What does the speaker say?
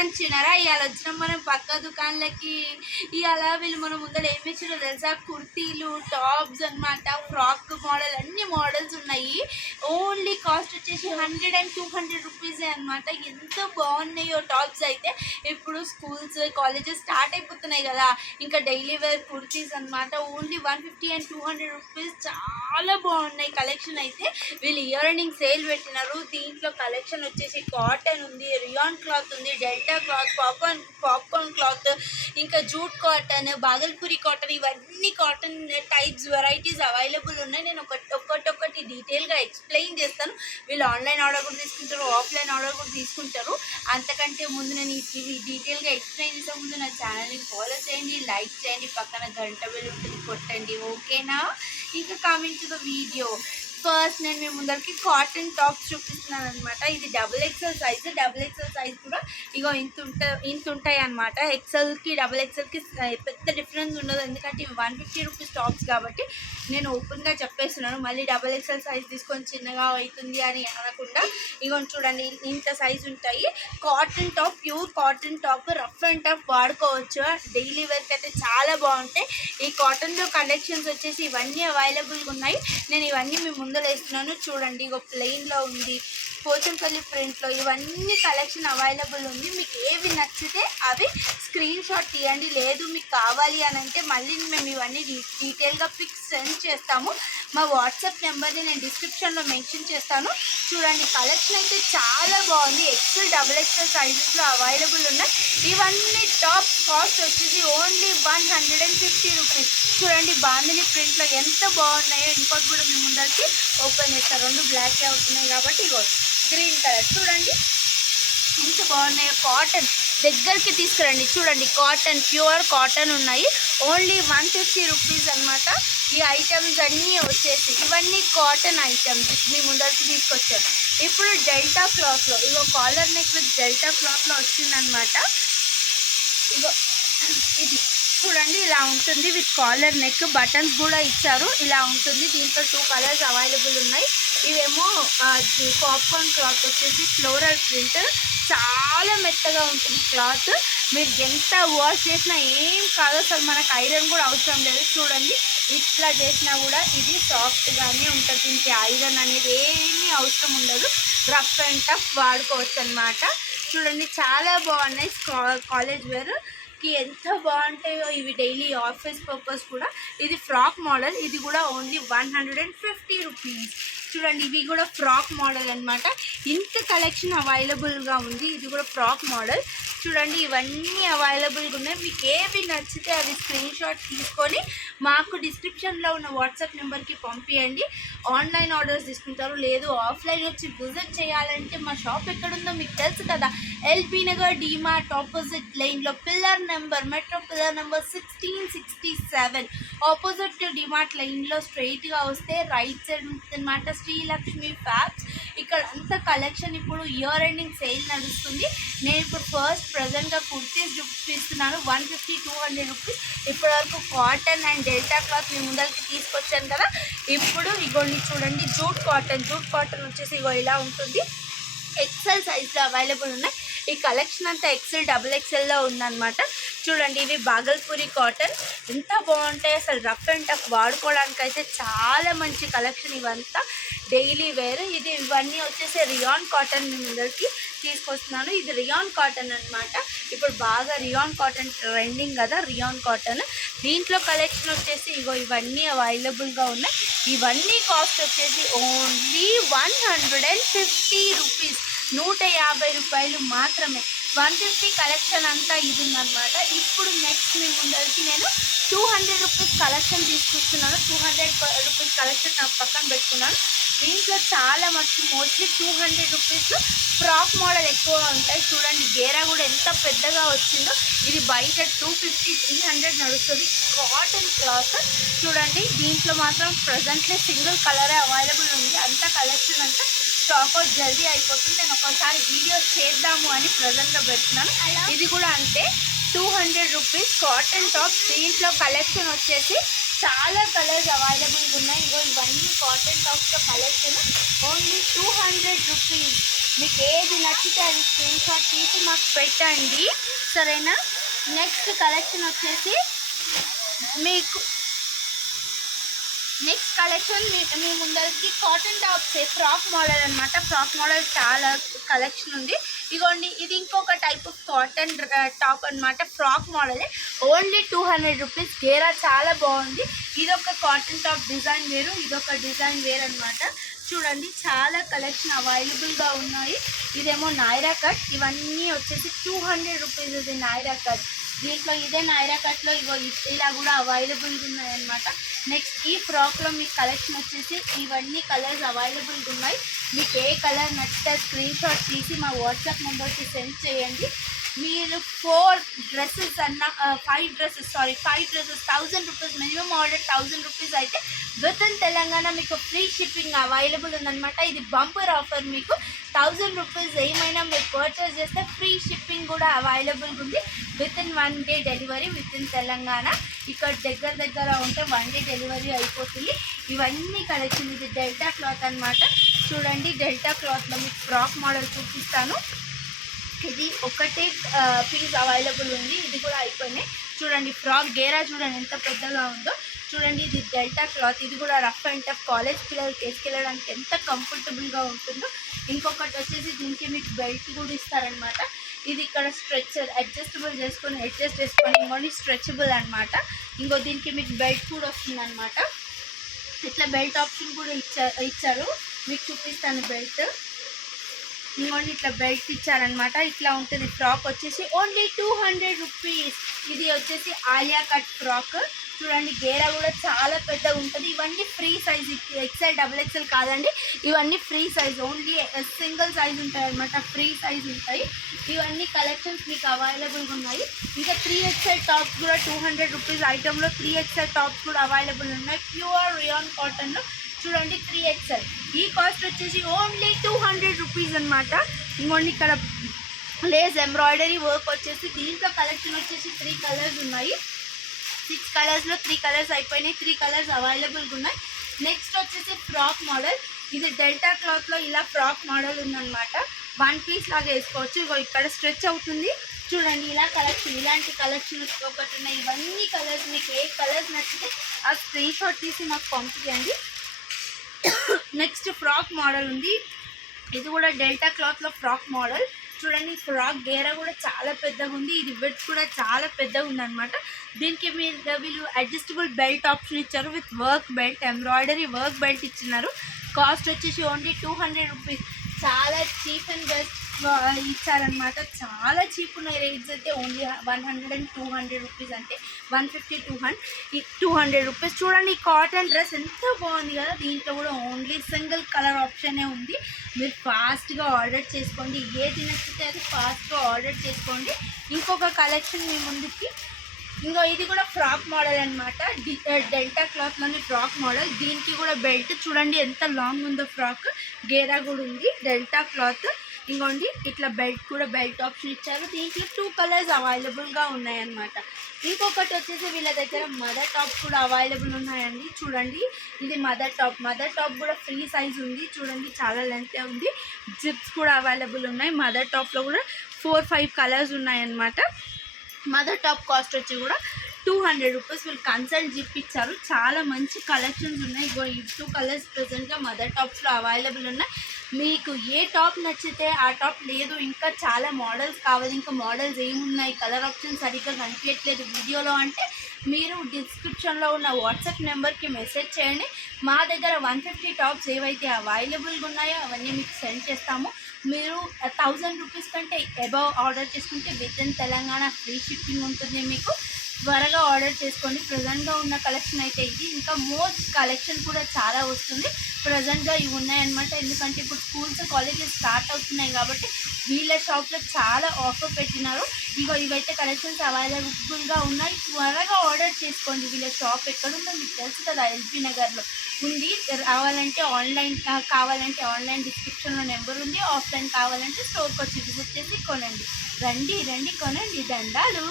మంచిగున్నారా? ఇయాల వచ్చినాం మనం పక్క దుకాణాలకి. ఇయాల వీళ్ళు మన ముందర ఏమి ఇచ్చారో తెలుసా? కుర్తీలు, టాప్స్ అనమాట, ఫ్రాక్ మోడల్, అన్ని మోడల్స్ ఉన్నాయి. ఓన్లీ కాస్ట్ వచ్చేసి 100 and 200 రూపీసే అనమాట. ఎంత బాగున్నాయో టాప్స్ అయితే. ఇప్పుడు స్కూల్స్, కాలేజెస్ స్టార్ట్ అయిపోతున్నాయి కదా, ఇంకా డైలీ వేర్ కుర్తీస్ అనమాట. Only 150 and 200 rupees. చాలా బాగున్నాయి కలెక్షన్ అయితే. వీళ్ళు ఇయర్ ఎండింగ్ సేల్ పెట్టినారు. దీంట్లో కలెక్షన్ వచ్చేసి కాటన్ ఉంది, రియాన్ క్లాత్ ఉంది, డెల్టా క్లాత్, పాప్కార్న్ క్లాత్, ఇంకా జూట్ కాటన్, బాగల్పూరి కాటన్, ఇవన్నీ కాటన్ టైప్స్ వెరైటీస్ అవైలబుల్ ఉన్నాయి. నేను ఒక్కొక్కటి డీటెయిల్గా ఎక్స్ప్లెయిన్ చేస్తాను. వీళ్ళు ఆన్లైన్ ఆర్డర్ కూడా తీసుకుంటారు, ఆఫ్లైన్ ఆర్డర్ కూడా తీసుకుంటారు. అంతకంటే ముందు నేను ఇవి డీటెయిల్గా ఎక్స్ప్లెయిన్ చేసే ముందు నా ఛానల్ని ఫాలో చేయండి, లైక్ చేయండి, పక్కన గంట బెల్ ఉంటుంది కొట్టండి, ఓకేనా? ఇంకా coming to the video. First నేను మీ ముందరికి కాటన్ టాప్స్ చూపిస్తున్నాను అనమాట. ఇది XXL సైజ్ కూడా ఇగో ఇంత ఉంటాయి అనమాట. ఎక్సెల్కి XXLకి పెద్ద డిఫరెన్స్ ఉండదు, ఎందుకంటే ఇవి 150 రూపీస్ టాప్స్ కాబట్టి నేను ఓపెన్గా చెప్పేస్తున్నాను. మళ్ళీ XXL సైజ్ తీసుకొని చిన్నగా అవుతుంది అని అనకుండా ఇగో చూడండి, ఇంత సైజ్ ఉంటాయి. Cotton top, pure cotton top, rough and tough వాడుకోవచ్చు. డైలీ వేర్కి అయితే చాలా బాగుంటాయి. ఈ కాటన్లో కలెక్షన్స్ వచ్చేసి ఇవన్నీ అవైలబుల్గా ఉన్నాయి. నేను ఇవన్నీ మీ ముందర వేస్తున్నాను చూడండి. ఇగో ప్లెయిన్లో ఉంది, పోచంపల్లి ప్రింట్లో, ఇవన్నీ కలెక్షన్ అవైలబుల్ ఉంది. మీకు ఏవి నచ్చితే అవి స్క్రీన్ షాట్ తీయండి. లేదు మీకు కావాలి అని అంటే మళ్ళీ మేము ఇవన్నీ డీటెయిల్గా పిక్స్ సెండ్ చేస్తాము. మా వాట్సాప్ నెంబర్ని నేను డిస్క్రిప్షన్లో మెన్షన్ చేస్తాను. చూడండి కలెక్షన్ అయితే చాలా బాగుంది. XXL సైజెస్లో అవైలబుల్ ఉన్నాయి. ఇవన్నీ టాప్ కాస్ట్ వచ్చేసి ఓన్లీ 150 రూపీస్. చూడండి బాందిని ప్రింట్లో ఎంత బాగున్నాయో. ఇంకోటి కూడా మేము ముందరికి ఓపెన్ చేస్తాం. రెండు బ్లాక్ అవుతున్నాయి కాబట్టి ఇగో గ్రీన్ కలర్ చూడండి ఎంత బాగున్నాయో. కాటన్ దగ్గరికి తీసుకురండి. చూడండి కాటన్, ప్యూర్ కాటన్ ఉన్నాయి. ఓన్లీ 150 రూపీస్ అనమాట. ఈ ఐటమ్స్ అన్నీ వచ్చేసి ఇవన్నీ కాటన్ ఐటమ్స్ మీ ముందరికి తీసుకొచ్చారు. ఇప్పుడు డెల్టా క్లాత్లో ఇగో కాలర్ నెక్ విత్ డెల్టా క్లాత్లో వచ్చిందనమాట. ఇగో ఇది చూడండి ఇలా ఉంటుంది. విత్ కాలర్ నెక్, బటన్స్ కూడా ఇచ్చారు. ఇలా ఉంటుంది. దీంట్లో 2 కలర్స్ అవైలబుల్ ఉన్నాయి. ఇవేమో పాప్కార్న్ క్లాత్ వచ్చేసి ఫ్లోరల్ ప్రింట్, చాలా మెత్తగా ఉంటుంది క్లాత్. మీరు ఎంత వాష్ చేసినా ఏం కాదు, అసలు మనకు ఐరన్ కూడా అవసరం లేదు. చూడండి ఇట్లా చేసినా కూడా ఇది సాఫ్ట్గానే ఉంటుంది. ఇంకే ఐరన్ అనేది ఏమీ అవసరం ఉండదు. రఫ్ అండ్ టఫ్ వాడుకోవచ్చు అనమాట. చూడండి చాలా బాగున్నాయి. కాలేజ్ వేర్కి ఎంత బాగుంటాయో ఇవి. డైలీ ఆఫీస్ పర్పస్ కూడా. ఇది ఫ్రాక్ మోడల్, ఇది కూడా ఓన్లీ 150 రూపీస్. చూడండి ఇవి కూడా ఫ్రాక్ మోడల్ అనమాట. ఇంత కలెక్షన్ అవైలబుల్గా ఉంది. ఇది కూడా ఫ్రాక్ మోడల్. చూడండి ఇవన్నీ అవైలబుల్గా ఉన్నాయి. మీకు ఏవి నచ్చితే అవి స్క్రీన్ షాట్ తీసుకొని మాకు డిస్క్రిప్షన్లో ఉన్న వాట్సాప్ నెంబర్కి పంపించండి. ఆన్లైన్ ఆర్డర్స్ తీసుకుంటారు, లేదు ఆఫ్లైన్ వచ్చి విజిట్ చేయాలంటే మా షాప్ ఎక్కడుందో మీకు తెలుసు కదా. ఎల్బీ నగర్ డీమార్ట్ ఆపోజిట్ లైన్లో metro pillar number 1667 opposite DMart లైన్లో స్ట్రైట్గా వస్తే రైట్ సైడ్ ఉంటుంది అనమాట. శ్రీలక్ష్మి ఫ్యాబ్స్. ఇక్కడ అంత కలెక్షన్ ఇప్పుడు ఇయర్ ఎండింగ్ సేల్ నడుస్తుంది. నేను ఇప్పుడు ఫస్ట్ ప్రజెంట్గా కుర్తీస్ చూపిస్తున్నాను. 150-200 రూపీస్. ఇప్పటివరకు కాటన్ అండ్ డెల్టా క్లాత్ మీ ముందరికి తీసుకొచ్చాను కదా. ఇప్పుడు ఇగోండి చూడండి జూట్ కాటన్ వచ్చేసి ఇగో ఇలా ఉంటుంది. XL సైజ్లో అవైలబుల్ ఉన్నాయి. ఈ కలెక్షన్ అంతా XXLలో ఉందన్నమాట. చూడండి ఇవి బాగల్పూరి కాటన్ ఎంత బాగుంటాయి అసలు. రఫ్ అండ్ టఫ్ వాడుకోవడానికి అయితే చాలా మంచి కలెక్షన్. ఇవంతా డైలీ వేర్. ఇవన్నీ వచ్చేసి రియాన్ కాటన్ మీ ముందరికి తీసుకొస్తున్నాను. ఇది రియాన్ కాటన్ అనమాట. ఇప్పుడు బాగా రియాన్ కాటన్ ట్రెండింగ్ కదా, రియాన్ కాటన్. దీంట్లో కలెక్షన్ వచ్చేసి ఇగో ఇవన్నీ అవైలబుల్గా ఉన్నాయి. ఇవన్నీ కాస్ట్ వచ్చేసి ఓన్లీ 150 రూపీస్, 150 రూపాయలు మాత్రమే. 150 కలెక్షన్ అంతా ఇది ఉందన్నమాట. ఇప్పుడు నెక్స్ట్ మీ ముందరికి నేను 200 రూపీస్ కలెక్షన్ తీసుకొస్తున్నాను. 200 రూపీస్ కలెక్షన్ నా పక్కన పెట్టుకున్నాను. దీంట్లో చాలా మోస్ట్లీ 200 రూపీస్లో ఫ్రాక్ మోడల్ ఎక్కువ ఉంటాయి. చూడండి గేరా కూడా ఎంత పెద్దగా వచ్చిందో. ఇది బయట 250-300 నడుస్తుంది. కాటన్ క్లాత్ చూడండి. దీంట్లో మాత్రం ప్రజెంట్లీ సింగిల్ కలరే అవైలబుల్ ఉంది. అంత కలెక్షన్ అంతా స్టాక్ అవుట్ జల్దీ అయిపోతుంది. నేను ఒకసారి వీడియో చేద్దాము అని ప్రజెంట్గా పెడుతున్నాను. ఇది కూడా అంటే 200 రూపీస్ కాటన్ టాప్. దీంట్లో కలెక్షన్ వచ్చేసి చాలా కలర్స్ అవైలబుల్గా ఉన్నాయి. ఇవన్నీ కాటన్ టాప్స్లో కలెక్షన్ ఓన్లీ 200 రూపీస్. మీకు ఏది నచ్చితే అది స్క్రీన్ షాట్ తీసి మాకు పెట్టండి, సరేనా. నెక్స్ట్ కలెక్షన్ వచ్చేసి మీకు నెక్స్ట్ కలెక్షన్ మీ ముందరికి కాటన్ టాప్స్ ఫ్రాక్ మోడల్ అనమాట. ఫ్రాక్ మోడల్ చాలా కలెక్షన్ ఉంది. ఇగోండి, ఇది ఇంకొక టైప్ ఆఫ్ కాటన్ టాప్ అనమాట. Frock model only 200 rupees. గేరా చాలా బాగుంది. ఇదొక కాటన్ టాప్ డిజైన్ వేరు, ఇదొక డిజైన్ వేరు అనమాట. చూడండి, చాలా కలెక్షన్ అవైలబుల్గా ఉన్నాయి. ఇదేమో నైరా కట్, ఇవన్నీ వచ్చేసి 200 రూపీస్. ఇది నైరా కట్. దీంట్లో ఇదే నైరా కట్లో ఇగో ఇలా కూడా అవైలబుల్గా ఉన్నాయన్నమాట. నెక్స్ట్ ఈ ఫ్రాక్లో మీకు కలెక్షన్ వచ్చేసి ఇవన్నీ కలర్స్ అవైలబుల్గా ఉన్నాయి. మీకు ఏ కలర్ నచ్చితే స్క్రీన్ షాట్ తీసి మా వాట్సాప్ నెంబర్కి సెండ్ చేయండి. మీరు 5 dresses 1000 rupees minimum order 1000 rupees అయితే విత్ ఇన్ తెలంగాణ మీకు ఫ్రీ షిప్పింగ్ అవైలబుల్ ఉందన్నమాట. ఇది బంపర్ ఆఫర్. మీకు 1000 రూపీస్ ఏమైనా మీరు పర్చేస్ చేస్తే ఫ్రీ షిప్పింగ్ కూడా అవైలబుల్గా ఉంది. With in 1 day delivery with in Telangana. ఇక్కడ దగ్గర ఉంటే 1 డే డెలివరీ అయిపోతుంది. ఇవన్నీ కలెక్షన్. ఇది డెల్టా క్లాత్ అనమాట. చూడండి, డెల్టా క్లాత్లో మీకు ఫ్రాక్ మోడల్ చూపిస్తాను. ఇది ఒకటే పీస్ అవైలబుల్ ఉంది. ఇది కూడా అయిపోయినాయి. చూడండి, ఫ్రాక్ గేరా చూడండి ఎంత పెద్దగా ఉందో. చూడండి, ఇది డెల్టా క్లాత్. ఇది కూడా రఫ్ అండ్ టఫ్ కాలేజ్ పిల్లలకి వేసుకెళ్ళడానికి ఎంత కంఫర్టబుల్గా ఉంటుందో. ఇంకొకటి వచ్చేసి దీనికి మీకు బెల్ట్ కూడా ఇస్తారనమాట. ఇది ఇక్కడ స్ట్రెచర్ అడ్జస్ట్ చేసుకొని ఇంకోటి స్ట్రెచబుల్ అనమాట. ఇంకో దీనికి మీకు బెల్ట్ కూడా వస్తుంది అనమాట. ఇట్లా బెల్ట్ ఆప్షన్ కూడా ఇచ్చారు. మీకు చూపిస్తాను బెల్ట్. ఇంకోటి ఇట్లా బెల్ట్ ఇచ్చారనమాట. ఇట్లా ఉంటుంది. ఫ్రాక్ వచ్చేసి ఓన్లీ 200 రూపీస్. ఇది వచ్చేసి ఆలియా కట్ ఫ్రాక్. చూడండి, గేరా కూడా చాలా పెద్దగా ఉంటుంది. ఇవన్నీ ఫ్రీ సైజ్, XL XXL కాదండి, ఇవన్నీ free size. Only single size ఉంటాయి అనమాట. ఫ్రీ సైజ్ ఉంటాయి. ఇవన్నీ కలెక్షన్స్ మీకు అవైలబుల్గా ఉన్నాయి. ఇంకా 3XL టాప్స్ కూడా 200 రూపీస్ ఐటెంలో 3XL టాప్స్ కూడా అవైలబుల్ ఉన్నాయి. ప్యూర్ రియాన్ కాటన్లో చూడండి 3XL. ఈ కాస్ట్ వచ్చేసి ఓన్లీ 200 రూపీస్ అనమాట. ఇంకోండి, ఇక్కడ లేస్ ఎంబ్రాయిడరీ వర్క్ వచ్చేసి దీంట్లో కలెక్షన్ వచ్చేసి 3 కలర్స్ ఉన్నాయి. 6 కలర్స్లో 3 కలర్స్ అయిపోయినాయి. 3 కలర్స్ అవైలబుల్గా ఉన్నాయి. నెక్స్ట్ వచ్చేసి ఫ్రాక్ మోడల్. ఇది డెల్టా క్లాత్లో ఇలా ఫ్రాక్ మోడల్ ఉందన్నమాట. 1 పీస్ లాగా వేసుకోవచ్చు. ఇగో ఇక్కడ స్ట్రెచ్ అవుతుంది. చూడండి, ఇలా కలెక్షన్, ఇలాంటి కలెక్షన్ ఒకటి ఉన్నాయి. ఇవన్నీ కలర్స్ మీకు ఏ కలర్స్ నచ్చితే ఆ స్క్రీన్ షాట్ తీసి మాకు పంపించండి. నెక్స్ట్ ఫ్రాక్ మోడల్ ఉంది. ఇది కూడా డెల్టా క్లాత్లో ఫ్రాక్ మోడల్. చూడండి, ఫ్రాక్ గేరా కూడా చాలా పెద్దగా ఉంది. ఇది విడ్త్ కూడా చాలా పెద్దగా ఉందన్నమాట. దీనికి వీళ్ళు అడ్జస్టబుల్ బెల్ట్ ఆప్షన్ ఇచ్చారు with work belt, embroidery work belt ఇచ్చినారు. కాస్ట్ వచ్చేసి ఓన్లీ 200 రూపీస్. చాలా చీప్ అండ్ బెస్ట్ ఇచ్చారనమాట. చాలా చీప్ ఉన్నాయి రేట్స్ అయితే. ఓన్లీ 100 and 200 రూపీస్, అంటే 150 200 రూపీస్. చూడండి, కాటన్ డ్రెస్ ఎంత బాగుంది కదా. దీంట్లో కూడా ఓన్లీ సింగిల్ కలర్ ఆప్షనే ఉంది. మీరు ఫాస్ట్గా ఆర్డర్ చేసుకోండి. ఏది నచ్చితే అది ఫాస్ట్గా ఆర్డర్ చేసుకోండి. ఇంకొక కలెక్షన్ మీ ముందుకి. ఇది కూడా ఫ్రాక్ మోడల్ అనమాట. డెల్టా క్లాత్లోని ఫ్రాక్ మోడల్. దీనికి కూడా బెల్ట్ చూడండి ఎంత లాంగ్ ఉందో. ఫ్రాక్ గేరా కూడా ఉంది. Delta cloth. ఇంకోండి, ఇట్లా బెల్ట్ కూడా బెల్ట్ ఆప్షన్ ఇచ్చారు. దీంట్లో 2 కలర్స్ అవైలబుల్గా ఉన్నాయన్నమాట. ఇంకొకటి వచ్చేసి వీళ్ళ దగ్గర మదర్ టాప్ కూడా అవైలబుల్ ఉన్నాయండి. చూడండి, ఇది మదర్ టాప్ కూడా ఫ్రీ సైజ్ ఉంది. చూడండి, చాలా లెంత్ ఉంది. జిప్స్ కూడా అవైలబుల్ ఉన్నాయి. మదర్ టాప్లో కూడా 4-5 కలర్స్ ఉన్నాయన్నమాట. మదర్ టాప్ కాస్ట్ వచ్చి కూడా 200 రూపీస్. వీళ్ళు కన్సల్ట్ జిప్ ఇచ్చారు. చాలా మంచి కలెక్షన్స్ ఉన్నాయి. ఈ 2 కలర్స్ ప్రజెంట్గా మదర్ టాప్స్లో అవైలబుల్ ఉన్నాయి. మీకు ఏ టాప్ నచ్చితే ఆ టాప్, లేదు ఇంకా చాలా మోడల్స్ కావాలి, ఇంకా మోడల్స్ ఏమున్నాయి, కలర్ ఆప్షన్ సరిగ్గా కనిపించట్లేదు వీడియోలో అంటే మీరు డిస్క్రిప్షన్లో ఉన్న వాట్సాప్ నెంబర్కి మెసేజ్ చేయండి. మా దగ్గర 150 టాప్స్ ఏవైతే అవైలబుల్గా ఉన్నాయో అవన్నీ మీకు సెండ్ చేస్తాము. మీరు 1000 రూపీస్ కంటే అబవ్ ఆర్డర్ చేసుకుంటే with in Telangana free shipping ఉంటుంది. మీకు త్వరగా ఆర్డర్ చేసుకోండి. ప్రజెంట్గా ఉన్న కలెక్షన్ అయితే ఇది. ఇంకా మోర్ కలెక్షన్ కూడా చాలా వస్తుంది. ప్రజెంట్గా ఇవి ఉన్నాయన్నమాట. ఎందుకంటే ఇప్పుడు స్కూల్స్ కాలేజెస్ స్టార్ట్ అవుతున్నాయి కాబట్టి వీళ్ళ షాప్లో చాలా ఆఫర్ పెట్టినారు. ఇవైతే కలెక్షన్స్ అవైలబుల్గా ఉన్నాయి. త్వరగా ఆర్డర్ చేసుకోండి. వీళ్ళ షాప్ ఎక్కడుందో మీకు తెలుసు కదా, ఎల్బీ నగర్లో ఉంది. కావాలంటే ఆన్లైన్ డిస్క్రిప్షన్లో నెంబర్ ఉంది. ఆఫ్లైన్ కావాలంటే స్టోర్కి వచ్చి విజిట్ చేసి కొనండి. రండి కొనండి. దండాలు.